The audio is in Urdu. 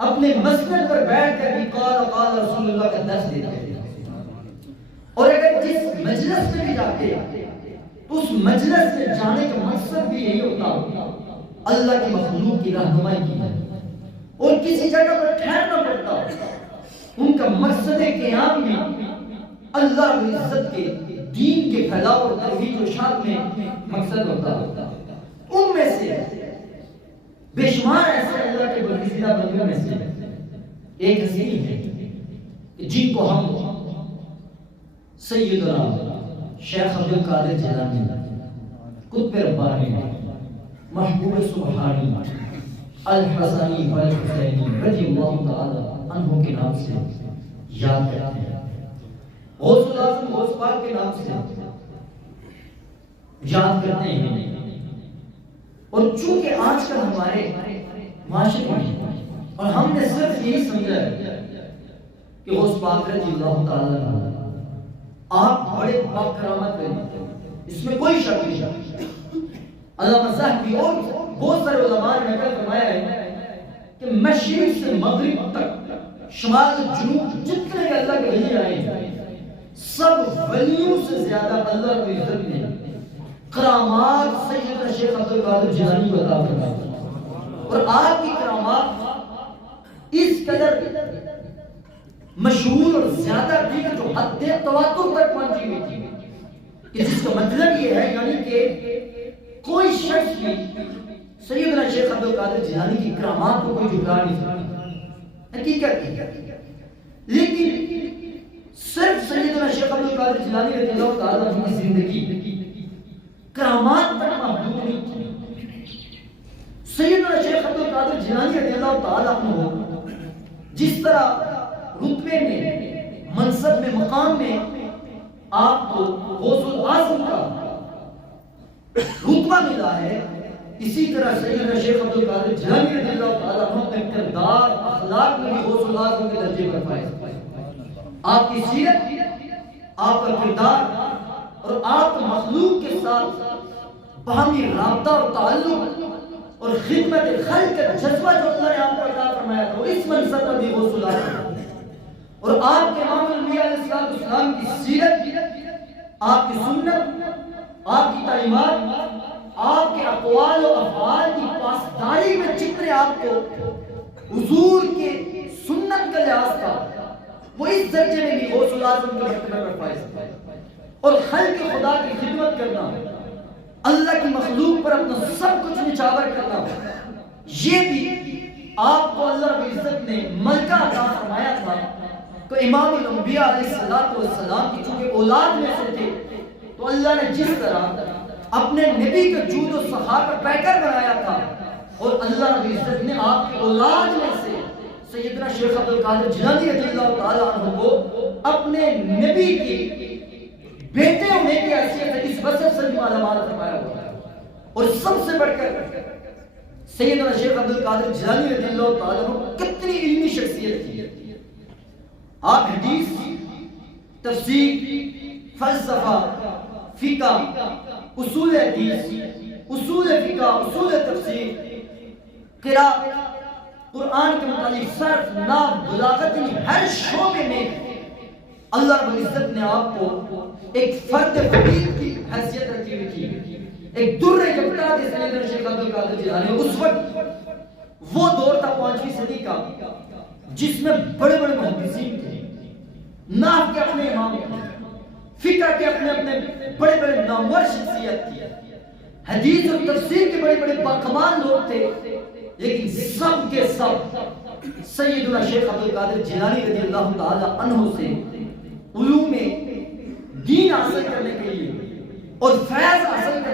اپنے مسند پر بیٹھ کر بھی قال رسول اللہ کا درس دیتے ہیں. اور اگر جس مجلس میں بھی جاتے تو اس مجلس میں جانے کا مقصد بھی یہی ہوتا اللہ کی مخلوق کی رہنمائی کی ہے، اور کسی جگہ پر ٹھہرنا پڑتا. ان کا مقصد قیام میں اللہ کی عزت کے دین کے پھیلاؤ اور ترویج و اشاعت میں مقصد ہوتا. ان میں سے بے شمار ایسے اللہ کے برگزیدہ بندوں میں سے ایک حسینی ہے جن کو ہم سیدنا شیخ عبد القادر جیلانی قطب ربانی محبوب سبحانی الحسنی والحسینی رضی اللہ تعالی عنہ کے نام سے یاد کرتے ہیں، غوث الاعظم غوث پاک کے نام سے یاد کرتے ہیں. اور چونکہ آج کل ہمارے معاشرے میں اور ہم نے صرف یہی سمجھا ہے کہ غوث پاک رضی اللہ تعالی عنہ آپ بڑے پاک کرامت ہیں، اس میں کوئی شک نہیں. علامہ زاہدی اور بہت سارے علماء نے نقل فرمایا ہے کہ مشرق سے مغرب تک شمال جنوب جتنے کہ اللہ کے ولی آئے ہیں سب ولیوں سے زیادہ اللہ کی عزت نے کرامات سیدنا شیخ عبد القادر جیلانی کو عطا فرمائی. اور آپ کی کرامات اس قدر مشہور اور زیادہ تھی کہ جو حد تواتر تک پہنچی ہوئی تھی، کہ جس کا مطلب یہ ہے یعنی کہ کوئی شخص بھی سیدنا شیخ عبد القادر جیلانی کی کرامات کو کوئی جھٹلا نہیں سکتا. حقیقت ہے. لیکن صرف سیدنا شیخ عبد القادر جیلانی رضی اللہ تعالیٰ عنہ کی زندگی کرامات تک محدود نہیں تھی. سیدنا شیخ عبد القادر جیلانی رضی اللہ تعالیٰ عنہ جس طرح رتبے میں منصب میں مقام میں آپ کو غوث الاعظم کا رتبہ ملا ہے، اسی طرح سیدنا شیخ عبد القادر جیلانی رضی اللہ تعالیٰ عنہ اپنے کردار اخلاق میں بھی غوث الاعظم کے درجے پر فائز. آپ کی سیرت، آپ کا کردار اور آپ مخلوق کے ساتھ باہمی رابطہ اور تعلق اور خدمت خلق کا جذبہ جو اللہ نے آپ کو عطا فرمایا تھا اس منصب پر بھی غوث الاعظم. اور آپ کے امام الانبیاء علیہ السلام کی سیرت، آپ کی سنت، آپ کی تعلیمات، آپ کے اقوال و افعال کی پاسداری میں جتنے آپ کو حضور کے سنت کا لحاظ تھا وہ اس درجے میں بھی غوث الاعظم کے مرتبہ پر فائز تھا. اور خلق خدا کی خدمت کرنا، اللہ کی مخلوق پر اپنا سب کچھ نچھاور کرنا، یہ بھی آپ کو اللہ رب العزت نے ملکہ عطا فرمایا تھا. تو امام الانبیاء علیہ السلام کی چونکہ اولاد میں سے تھے تو اللہ نے جس طرح اپنے نبی کا جود و سخا کا پیکر بنایا تھا، اور اللہ رب العزت نے آپ کی اولاد میں سے سیدنا شیخ عبد القادر جیلانی رضی اللہ تعالیٰ عنہ کو اپنے نبی کی بیٹے ہونے کی حیثیت ہے اس وصف سے بھی مالا فرمایا ہوا ہے. اور سب سے بڑھ کر سیدنا شیخ عبد القادر جیلانی رضی اللہ تعالیٰ عنہ کتنی علمی شخصیت تھی. آپ حدیث، تفسیر، فلسفہ، فقہ، اصول حدیث، اصول فقہ، اصول تفسیر، قراءت، قرآن کے متعلق صرف، نحو، بلاغت، ہر شعبے میں اللہ رب العزت نے آپ کو ایک فرد فقیر کی حیثیت رکھی ہوئی تھی. ایک در جبتا تھے سیدنا شیخ عبد القادر جیلانی. اس وقت وہ دور تھا 5ویں صدی کا جس میں بڑے بڑے محدثین تھے، نحو کے اپنے امام تھے، فقہ کے اپنے بڑے بڑے نامور شخصیت تھی، حدیث اور تفسیر کے بڑے بڑے باکمال لوگ تھے. لیکن سب کے سب سیدنا شیخ عبد القادر جیلانی رضی اللہ تعالی عنہ سے علوم دین حاصل کرنے کے لیے اور فیض حاصل کرنے